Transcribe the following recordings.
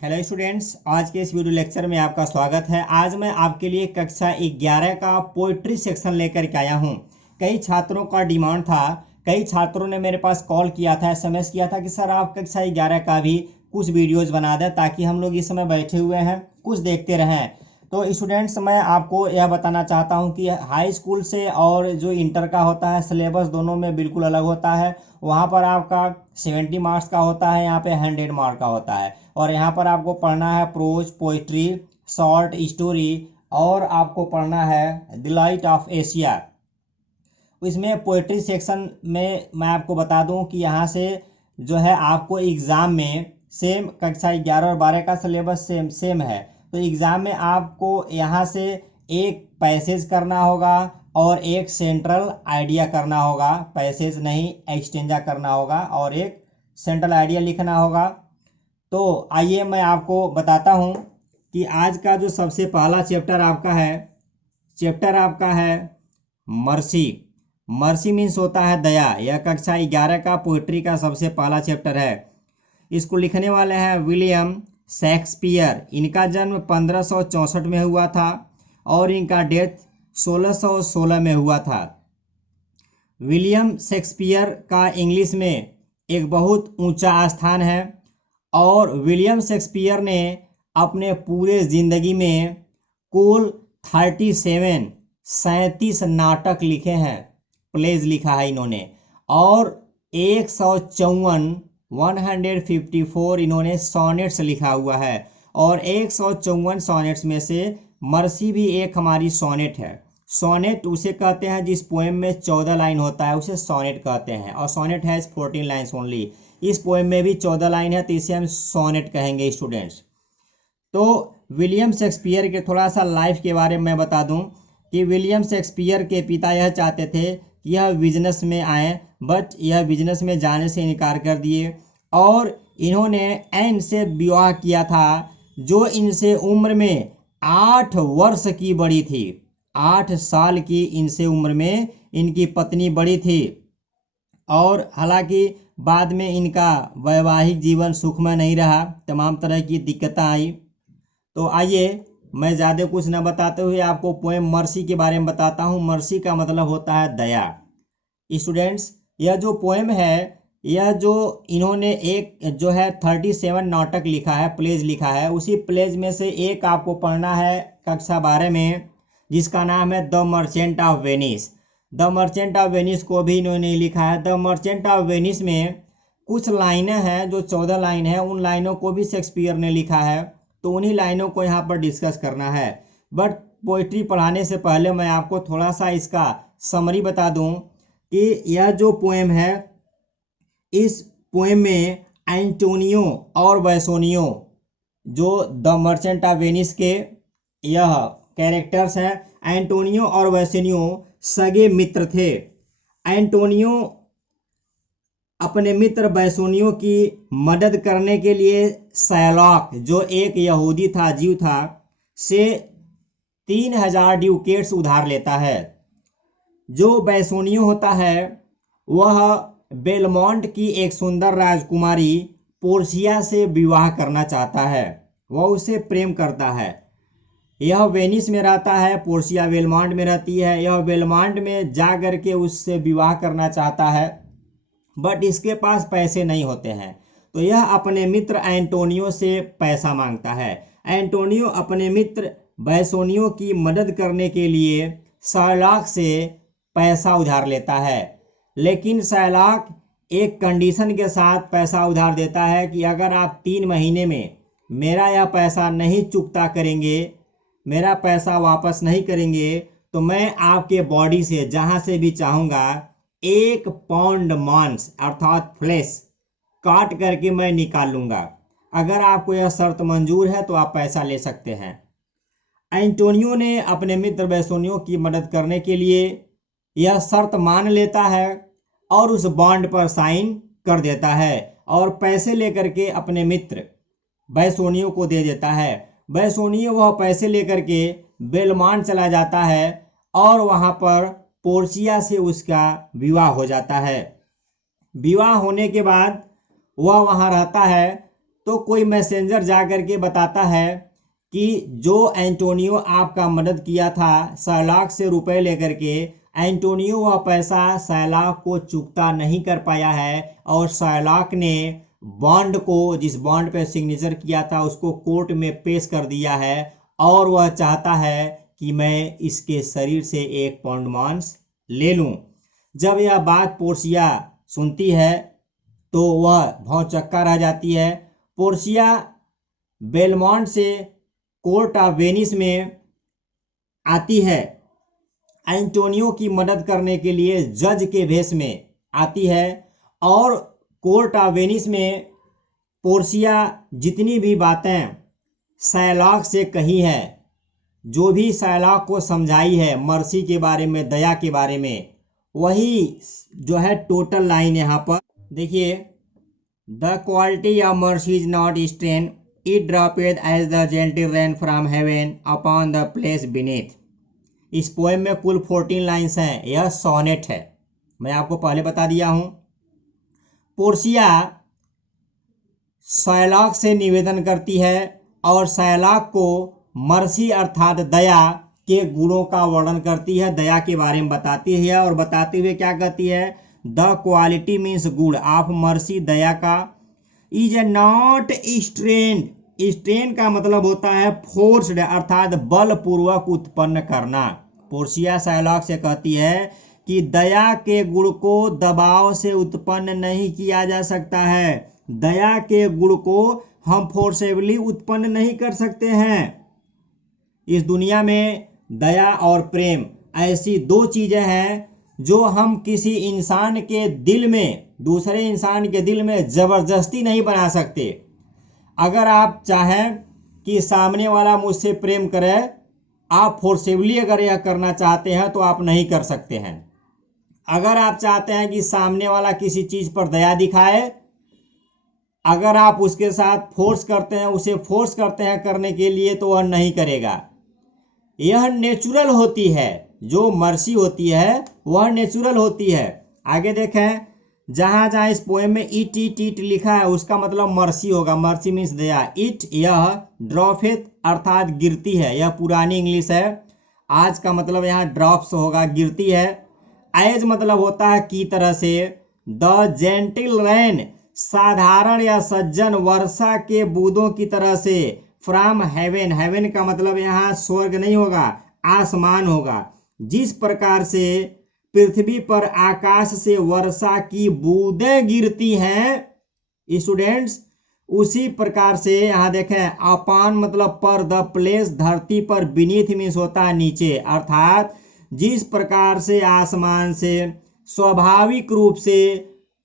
Hello students, आज के इस वीडियो लेक्चर में आपका स्वागत है। आज मैं आपके लिए कक्षा 11 का पोइट्री सेक्शन लेकर के आया हूं। कई छात्रों का डिमांड था, कई छात्रों ने मेरे पास कॉल किया था, एसएमएस किया था कि सर आप कक्षा 11 का भी कुछ वीडियोज बना दें ताकि हम लोग इस समय बैठे हुए हैं कुछ देखते रहें। तो स्टूडेंट्स, मैं आपको यह बताना चाहता हूं कि हाई स्कूल से और जो इंटर का होता है सिलेबस दोनों में बिल्कुल अलग होता है। वहाँ पर आपका 70 मार्क्स का होता है, यहाँ पे 100 मार्क का होता है। और यहाँ पर आपको पढ़ना है प्रोज, पोइट्री, शॉर्ट स्टोरी और आपको पढ़ना है द लाइट ऑफ एशिया। इसमें पोइट्री सेक्शन में मैं आपको बता दूं कि यहाँ से जो है आपको एग्ज़ाम में सेम कक्षा 11 और 12 का सिलेबस सेम है। तो एग्ज़ाम में आपको यहाँ से एक पैसेज करना होगा और एक सेंट्रल आइडिया करना होगा। पैसेज नहीं, एक्सटेंजा करना होगा और एक सेंट्रल आइडिया लिखना होगा। तो आइए मैं आपको बताता हूँ कि आज का जो सबसे पहला चैप्टर आपका है मर्सी। मर्सी मीन्स होता है दया। यह कक्षा 11 का पोइट्री का सबसे पहला चैप्टर है। इसको लिखने वाले हैं विलियम शेक्सपियर। इनका जन्म 1564 में हुआ था और इनका डेथ 1616 में हुआ था। विलियम शेक्सपियर का इंग्लिश में एक बहुत ऊंचा स्थान है और विलियम शेक्सपियर ने अपने पूरे ज़िंदगी में कुल 37 नाटक लिखे हैं, प्लेज लिखा है इन्होंने। और 154 इन्होंने सॉनेट्स लिखा हुआ है और 154 सॉनेट्स में से मर्सी भी एक हमारी सॉनेट है। सॉनेट उसे कहते हैं जिस पोएम में 14 लाइन होता है, उसे सॉनेट कहते हैं। और सॉनेट है 14 लाइन्स ओनली। इस पोएम में भी 14 लाइन है तो इसे हम सॉनेट कहेंगे स्टूडेंट्स। तो विलियम शेक्सपियर के थोड़ा सा लाइफ के बारे में मैं बता दूं कि विलियम शेक्सपियर के पिता यह चाहते थे कि यह बिजनेस में आए, बट यह बिजनेस में जाने से इनकार कर दिए और इन्होंने एन से विवाह किया था जो इनसे उम्र में 8 वर्ष की बड़ी थी। 8 साल की इनसे उम्र में इनकी पत्नी बड़ी थी। और हालांकि बाद में इनका वैवाहिक जीवन सुखमय नहीं रहा, तमाम तरह की दिक्कतें आई। तो आइए मैं ज़्यादा कुछ न बताते हुए आपको पोएम मर्सी के बारे में बताता हूँ। मर्सी का मतलब होता है दया। स्टूडेंट्स, यह जो पोएम है, यह जो इन्होंने एक जो है 37 नाटक लिखा है, प्लेज लिखा है, उसी प्लेज में से एक आपको पढ़ना है कक्षा 12 में, जिसका नाम है the merchant of Venice. The merchant of Venice को भी इन्होंने लिखा है। द मर्चेंट ऑफ वेनिस में कुछ लाइनें हैं जो 14 लाइन है, उन लाइनों को भी शेक्सपियर ने लिखा है, तो उन्हीं लाइनों को यहाँ पर डिस्कस करना है। बट पोइट्री पढ़ाने से पहले मैं आपको थोड़ा सा इसका समरी बता दूं कि यह जो पोएम है, इस पोएम में एंटोनियो और बेसोनियो जो द मर्चेंट ऑफ वेनिस के यह कैरेक्टर्स हैं। एंटोनियो और बेसोनियो सगे मित्र थे। एंटोनियो अपने मित्र बेसोनियो की मदद करने के लिए शैलॉक, जो एक यहूदी था, जीव था, से 3000 ड्यूकेट्स उधार लेता है। जो बेसोनियो होता है वह बेलमोंट की एक सुंदर राजकुमारी पोर्सिया से विवाह करना चाहता है। वह उसे प्रेम करता है। यह वेनिस में रहता है, पोर्सिया बेलमोंट में रहती है। यह बेलमोंट में जा कर के उससे विवाह करना चाहता है, बट इसके पास पैसे नहीं होते हैं, तो यह अपने मित्र एंटोनियो से पैसा मांगता है। एंटोनियो अपने मित्र बेसोनियो की मदद करने के लिए शैलॉक से पैसा उधार लेता है, लेकिन शैलॉक एक कंडीशन के साथ पैसा उधार देता है कि अगर आप 3 महीने में मेरा यह पैसा नहीं चुकता करेंगे, मेरा पैसा वापस नहीं करेंगे, तो मैं आपके बॉडी से जहाँ से भी चाहूँगा 1 पाउंड मांस अर्थात फ्लेश काट करके मैं निकाल लूँगा। अगर आपको यह शर्त मंजूर है तो आप पैसा ले सकते हैं। एंटोनियो ने अपने मित्र बेसोनियो की मदद करने के लिए यह शर्त मान लेता है और उस बॉन्ड पर साइन कर देता है और पैसे लेकर के अपने मित्र बेसोनियो को दे देता है। बेसोनियो वह पैसे लेकर के बेलमोंट चला जाता है और वहाँ पर पोर्सिया से उसका विवाह हो जाता है। विवाह होने के बाद वह वहाँ रहता है तो कोई मैसेंजर जा करके बताता है कि जो एंटोनियो आपका मदद किया था शैलाक से रुपए लेकर के, एंटोनियो वह पैसा शैलाक को चुकता नहीं कर पाया है और शैलाक ने बॉन्ड को, जिस बॉन्ड पे सिग्नेचर किया था, उसको कोर्ट में पेश कर दिया है और वह चाहता है कि मैं इसके शरीर से 1 पाउंड मांस ले लूं। जब यह बात पोर्सिया सुनती है तो वह भौचक्का रह जाती है। पोर्सिया बेलमोंट से कोर्ट ऑफ वेनिस में आती है, एंटोनियो की मदद करने के लिए जज के भेष में आती है और कोर्ट ऑफ वेनिस में पोर्सिया जितनी भी बातें शैलाक से कही है, जो भी शैलाक को समझाई है मर्सी के बारे में, दया के बारे में, वही जो है टोटल लाइन यहाँ पर देखिए। The quality of mercy is not strain, it dropped as the gentle rain from heaven upon the place beneath. इस पोएम में कुल 14 लाइन्स हैं। यह सोनेट है, मैं आपको पहले बता दिया हूं। पोर्सिया शैलाक से निवेदन करती है और शैलाक को मर्सी अर्थात दया के गुणों का वर्णन करती है, दया के बारे में बताती है और बताते हुए क्या कहती है, the quality means good of mercy, दया का, is a not strain. Strain का मतलब होता है फोर्स्ड अर्थात बलपूर्वक उत्पन्न करना। पोर्सिया शैलाक से कहती है कि दया के गुण को दबाव से उत्पन्न नहीं किया जा सकता है, दया के गुण को हम फोर्सेबली उत्पन्न नहीं कर सकते हैं। इस दुनिया में दया और प्रेम ऐसी 2 चीजें हैं जो हम किसी इंसान के दिल में, दूसरे इंसान के दिल में जबरदस्ती नहीं बना सकते। अगर आप चाहें कि सामने वाला मुझसे प्रेम करे, आप फोर्सेबली अगर यह करना चाहते हैं तो आप नहीं कर सकते हैं। अगर आप चाहते हैं कि सामने वाला किसी चीज पर दया दिखाए, अगर आप उसके साथ फोर्स करते हैं, उसे फोर्स करते हैं करने के लिए, तो वह नहीं करेगा। यह नेचुरल होती है, जो मर्सी होती है वह नेचुरल होती है। आगे देखें, जहां जहां इस पोएम में इट इट इट लिखा है उसका मतलब मर्सी होगा, मर्सी मीन्स दया। इट यह ड्रॉफेथ अर्थात गिरती है, यह पुरानी इंग्लिश है। आज का मतलब यहाँ ड्रॉप्स होगा, गिरती है। एज मतलब होता है की तरह से। द जेंटल रेन साधारण या सज्जन वर्षा के बूंदों की तरह से। फ्रॉम हेवन, हेवन का मतलब यहाँ स्वर्ग नहीं होगा, आसमान होगा। जिस प्रकार से पृथ्वी पर आकाश से वर्षा की बूंदें गिरती हैं स्टूडेंट्स, उसी प्रकार से यहाँ देखें, अपॉन मतलब पर, द प्लेस धरती पर, बीनीथ मीन्स होता है नीचे, अर्थात जिस प्रकार से आसमान से स्वाभाविक रूप से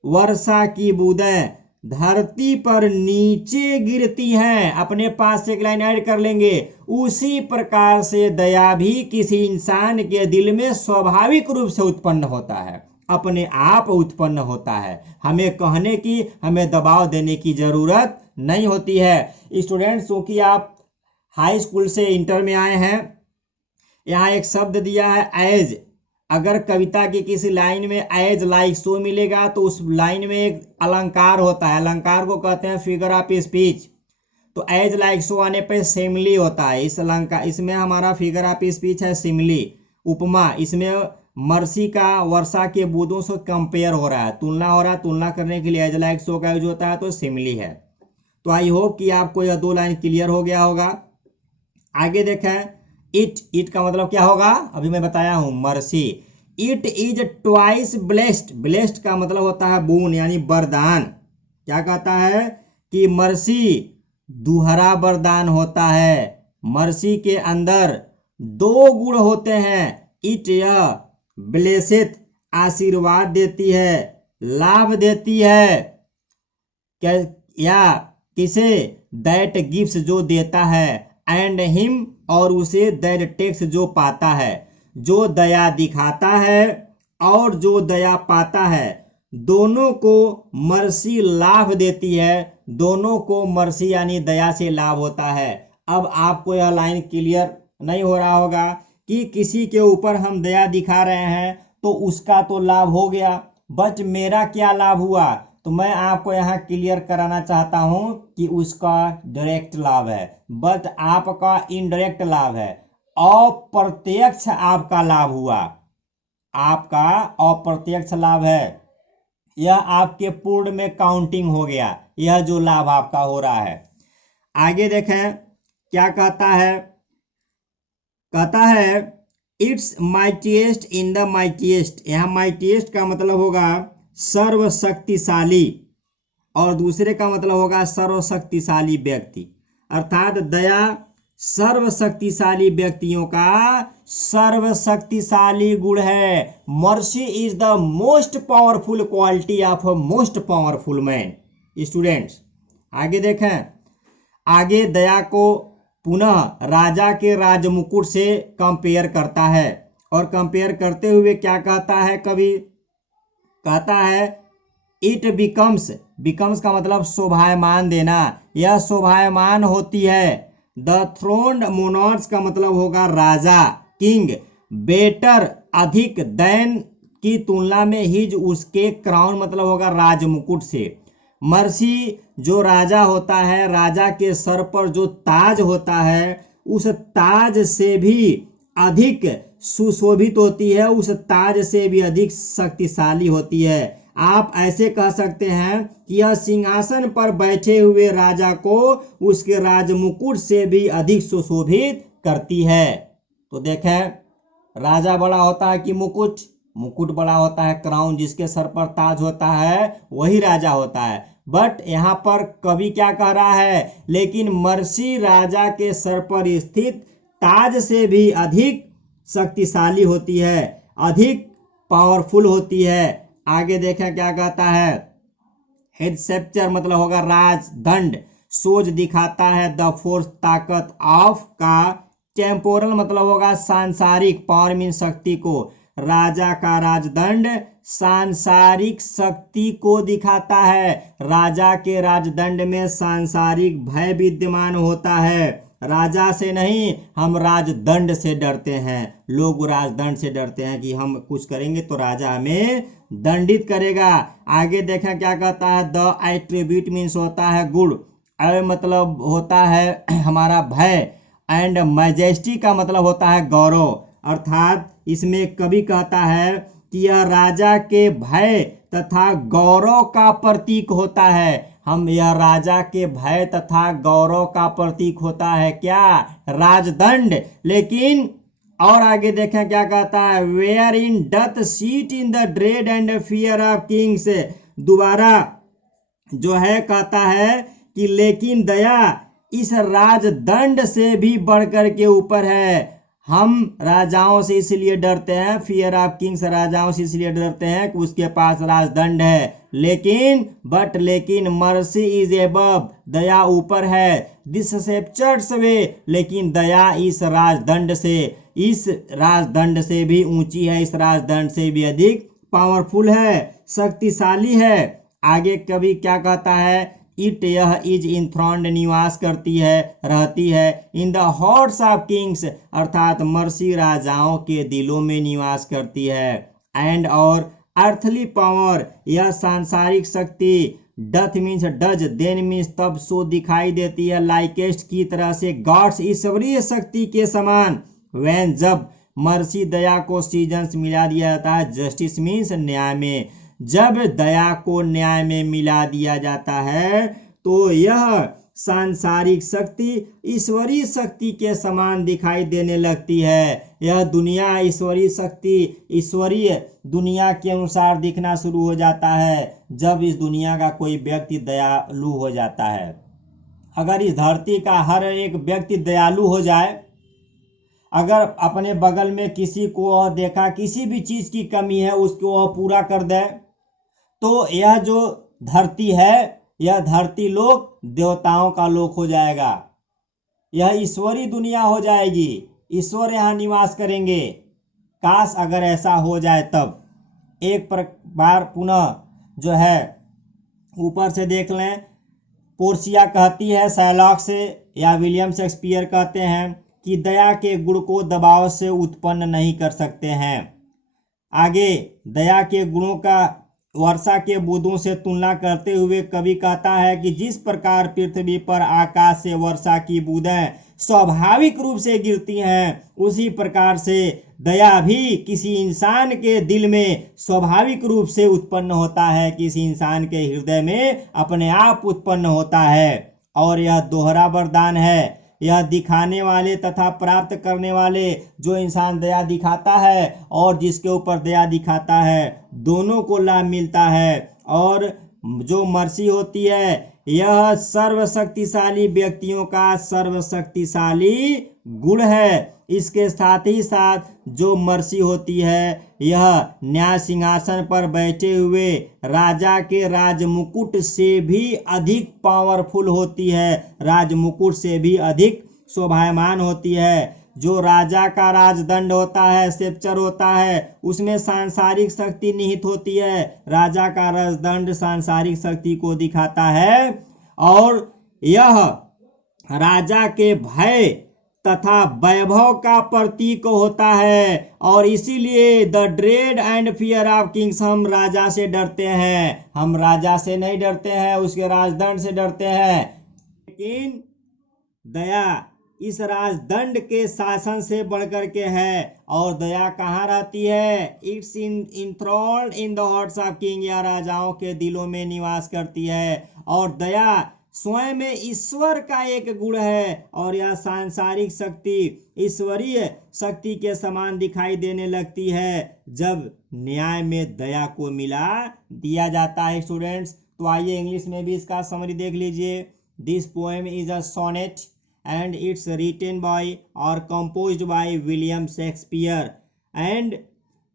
वर्षा की बूंदें धरती पर नीचे गिरती हैं, अपने पास से एक लाइन ऐड कर लेंगे, उसी प्रकार से दया भी किसी इंसान के दिल में स्वाभाविक रूप से उत्पन्न होता है, अपने आप उत्पन्न होता है। हमें कहने की, हमें दबाव देने की जरूरत नहीं होती है। स्टूडेंट्स, क्योंकि आप हाई स्कूल से इंटर में आए हैं, यहाँ एक शब्द दिया है एज। अगर कविता की किसी लाइन में एज लाइक सो मिलेगा तो उस लाइन में एक अलंकार होता है, अलंकार को कहते हैं फिगर ऑफ स्पीच। तो एज लाइक सो आने पे सिमिली होता है। इस अलंकार, इसमें हमारा फिगर ऑफ स्पीच है सिमिली, उपमा। इसमें मर्सी का वर्षा के बूंदों से कंपेयर हो रहा है, तुलना हो रहा है। तुलना करने के लिए एज लाइक सो का यूज होता है, तो सिमिली है। तो आई होप कि आपको यह 2 लाइन क्लियर हो गया होगा। आगे देखें, इट, इट का मतलब क्या होगा, अभी मैं बताया हूं, mercy. It is twice blessed, blessed का मतलब होता है बोन यानी वरदान। क्या कहता है कि मर्सी दुहरा वरदान होता है। मर्सी के अंदर 2 गुण होते हैं। इट यह ब्लेसित आशीर्वाद देती है, लाभ देती है, या किसे, दैट गिव्स जो देता है, एंड हिम और उसे, दैट टेक्स जो पाता है। जो दया दिखाता है और जो दया पाता है, दोनों को मर्सी लाभ देती है, दोनों को मर्सी यानी दया से लाभ होता है। अब आपको यह लाइन क्लियर नहीं हो रहा होगा कि किसी के ऊपर हम दया दिखा रहे हैं तो उसका तो लाभ हो गया, बट मेरा क्या लाभ हुआ। तो मैं आपको यहाँ क्लियर कराना चाहता हूँ कि उसका डायरेक्ट लाभ है, बट आपका इनडायरेक्ट लाभ है। अप्रत्यक्ष आपका लाभ हुआ, आपका अप्रत्यक्ष लाभ है, यह आपके पूर्ण में काउंटिंग हो गया, यह जो लाभ आपका हो रहा है। आगे देखें क्या कहता है, कहता है it's mightiest in the mightiest. यहाँ माइटिएस्ट का मतलब होगा सर्वशक्तिशाली और दूसरे का मतलब होगा सर्वशक्तिशाली व्यक्ति, अर्थात दया सर्वशक्तिशाली व्यक्तियों का सर्वशक्तिशाली गुण है। Mercy is the most powerful quality of a most powerful man. Students आगे देखें, आगे दया को पुनः राजा के राजमुकुट से कंपेयर करता है, और कंपेयर करते हुए क्या कहता है, कभी कहता है इट बिकम्स का मतलब शोभायमान देना, यह शोभायमान होती है। द थ्रोन्ड मोनार्च का मतलब होगा राजा, किंग, बेटर अधिक, दैन की तुलना में, हिज उसके, क्राउन मतलब होगा राजमुकुट से। मर्सी जो राजा होता है, राजा के सर पर जो ताज होता है उस ताज से भी अधिक सुशोभित होती है, उस ताज से भी अधिक शक्तिशाली होती है। आप ऐसे कह सकते हैं कि यह सिंहासन पर बैठे हुए राजा को उसके राजमुकुट से भी अधिक सुशोभित करती है। तो देखें, राजा बड़ा होता है कि मुकुट, मुकुट बड़ा होता है, क्राउन जिसके सर पर ताज होता है वही राजा होता है। बट यहाँ पर कवि क्या कह रहा है, लेकिन मर्सी राजा के सर पर स्थित ताज से भी अधिक शक्तिशाली होती है, अधिक पावरफुल होती है। आगे देखें क्या कहता है, हेड सेप्चर मतलब होगा राजदंड, सोज दिखाता है, द फोर्स ताकत, ऑफ का टेम्पोरल मतलब होगा सांसारिक, पावर मीन शक्ति को, राजा का राजदंड सांसारिक शक्ति को दिखाता है। राजा के राजदंड में सांसारिक भय विद्यमान होता है। राजा से नहीं, हम राजदंड से डरते हैं। लोग राजदंड से डरते हैं कि हम कुछ करेंगे तो राजा हमें दंडित करेगा। आगे देखें क्या कहता है, द एट्रीब्यूट मीन्स होता है गुड, मतलब होता है हमारा भय, एंड मैजेस्टी का मतलब होता है गौरव। अर्थात इसमें कवि कहता है कि यह राजा के भय तथा गौरव का प्रतीक होता है। हम यह राजा के भय तथा गौरव का प्रतीक होता है क्या, राजदंड। लेकिन और आगे देखें क्या कहता है, where in doth sit in the dread and fear of kings. दोबारा जो है कहता है कि लेकिन दया इस राजदंड से भी बढ़कर के ऊपर है। हम राजाओं से इसलिए डरते हैं, फियर ऑफ किंग्स, राजाओं से इसलिए डरते हैं कि उसके पास राजदंड है। लेकिन मर्सी इज एबव, दया ऊपर है, दिस सेप्चर्स वे, लेकिन दया इस राजदंड से, इस राजदंड से भी ऊंची है, इस राजदंड से भी अधिक पावरफुल है, शक्तिशाली है। आगे कवि क्या कहता है, इट यह इज इंथ्रॉन्ड निवास करती है, रहती है, इन द हार्ट्स ऑफ किंग्स, अर्थात मर्सी राजाओं के दिलों में निवास करती है। एंड और अर्थली पावर, यह सांसारिक शक्ति, doth means does, then means तब, सो दिखाई देती है, लाइकेस्ट की तरह से, गॉड्स ईश्वरीय शक्ति के समान, वैन जब, मर्सी दया को सीजन्स मिला दिया जाता है, जस्टिस मीन्स न्याय में, जब दया को न्याय में मिला दिया जाता है तो यह सांसारिक शक्ति ईश्वरीय शक्ति के समान दिखाई देने लगती है। यह दुनिया ईश्वरीय शक्ति, ईश्वरीय दुनिया के अनुसार दिखना शुरू हो जाता है जब इस दुनिया का कोई व्यक्ति दयालु हो जाता है। अगर इस धरती का हर एक व्यक्ति दयालु हो जाए, अगर अपने बगल में किसी को देखा किसी भी चीज की कमी है उसको वह पूरा कर दे, तो यह जो धरती है, यह धरती लोक देवताओं का लोक हो जाएगा, यह ईश्वरी दुनिया हो जाएगी, ईश्वर यहाँ निवास करेंगे। काश अगर ऐसा हो जाए तब। एक बार पुनः जो है ऊपर से देख लें, पोर्सिया कहती है शार्लॉक से, या विलियम शेक्सपियर कहते हैं कि दया के गुण को दबाव से उत्पन्न नहीं कर सकते हैं। आगे दया के गुणों का वर्षा के बूंदों से तुलना करते हुए कवि कहता है कि जिस प्रकार पृथ्वी पर आकाश से वर्षा की बूंदें स्वाभाविक रूप से गिरती हैं, उसी प्रकार से दया भी किसी इंसान के दिल में स्वाभाविक रूप से उत्पन्न होता है, किसी इंसान के हृदय में अपने आप उत्पन्न होता है। और यह दोहरा वरदान है, यह दिखाने वाले तथा प्राप्त करने वाले, जो इंसान दया दिखाता है और जिसके ऊपर दया दिखाता है, दोनों को लाभ मिलता है। और जो मर्सी होती है, यह सर्वशक्तिशाली व्यक्तियों का सर्वशक्तिशाली गुण है। इसके साथ ही साथ जो मर्सी होती है, यह न्याय सिंहासन पर बैठे हुए राजा के राजमुकुट से भी अधिक पावरफुल होती है, राजमुकुट से भी अधिक शोभायमान होती है। जो राजा का राजदंड होता है, सेप्चर होता है, उसमें सांसारिक शक्ति निहित होती है। राजा का राजदंड सांसारिक शक्ति को दिखाता है और यह राजा के भय तथा वैभव का प्रतीक होता है। और इसीलिए the dread and fear of Kings, हम राजा से डरते हैं। हम राजा से नहीं डरते हैं, उसके राजदंड से डरते हैं। लेकिन दया इस राजदंड के शासन से बढ़कर के है। और दया कहाँ रहती है? It's enthroned in the hearts of king, या राजाओं के दिलों में निवास करती है। और दया स्वयं में ईश्वर का एक गुण है और यह सांसारिक शक्ति ईश्वरीय शक्ति के समान दिखाई देने लगती है जब न्याय में दया को मिला दिया जाता है। स्टूडेंट्स, तो आइए इंग्लिश में भी इसका समरी देख लीजिए। This poem is a sonnet and it's written by or composed by William Shakespeare, and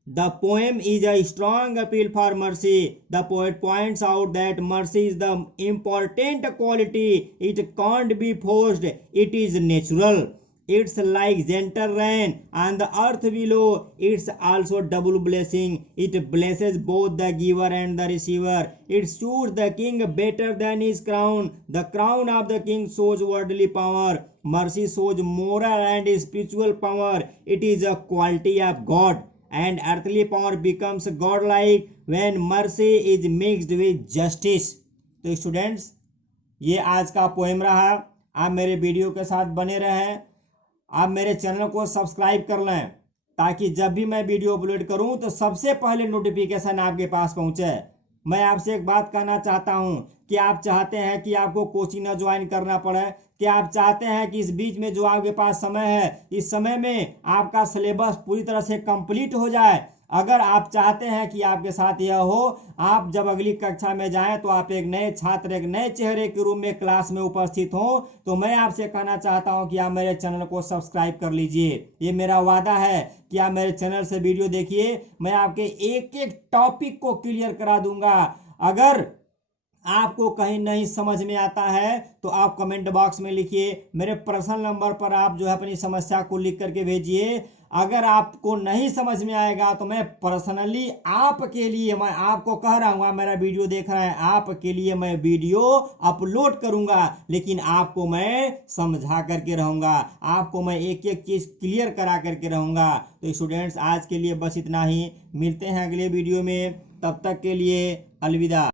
the poem is a strong appeal for mercy. The poet points out that mercy is the important quality. It can't be forced, it is natural. It's like gentle rain on the earth below. It's also double blessing. It blesses both the giver and the receiver. It suits the king better than his crown. The crown of the king shows worldly power. Mercy shows moral and spiritual power. It is a quality of God, and earthly power becomes godlike when mercy is mixed with justice. तो students, ये आज का poem रहा। आप मेरे video के साथ बने रहें। आप मेरे चैनल को सब्सक्राइब कर लें ताकि जब भी मैं वीडियो अपलोड करूं तो सबसे पहले नोटिफिकेशन आपके पास पहुंचे। मैं आपसे एक बात कहना चाहता हूं कि आप चाहते हैं कि आपको कोचिंग न ज्वाइन करना पड़े, कि आप चाहते हैं कि इस बीच में जो आपके पास समय है, इस समय में आपका सिलेबस पूरी तरह से कंप्लीट हो जाए। अगर आप चाहते हैं कि आपके साथ यह हो, आप जब अगली कक्षा में जाएं तो आप एक नए छात्र, एक नए चेहरे के रूप में क्लास में उपस्थित हो, तो मैं आपसे कहना चाहता हूं कि आप मेरे चैनल को सब्सक्राइब कर लीजिए। ये मेरा वादा है कि आप मेरे चैनल से वीडियो देखिए, मैं आपके एक एक टॉपिक को क्लियर करा दूंगा। अगर आपको कहीं नहीं समझ में आता है तो आप कमेंट बॉक्स में लिखिए, मेरे पर्सनल नंबर पर आप जो है अपनी समस्या को लिख करके भेजिए। अगर आपको नहीं समझ में आएगा तो मैं पर्सनली आपके लिए, मैं आपको कह रहा हूँ, मेरा वीडियो देख रहे हैं, आपके लिए मैं वीडियो अपलोड करूंगा, लेकिन आपको मैं समझा करके रहूंगा, आपको मैं एक एक चीज क्लियर करा करके रहूंगा। तो स्टूडेंट्स, आज के लिए बस इतना ही। मिलते हैं अगले वीडियो में, तब तक के लिए अलविदा।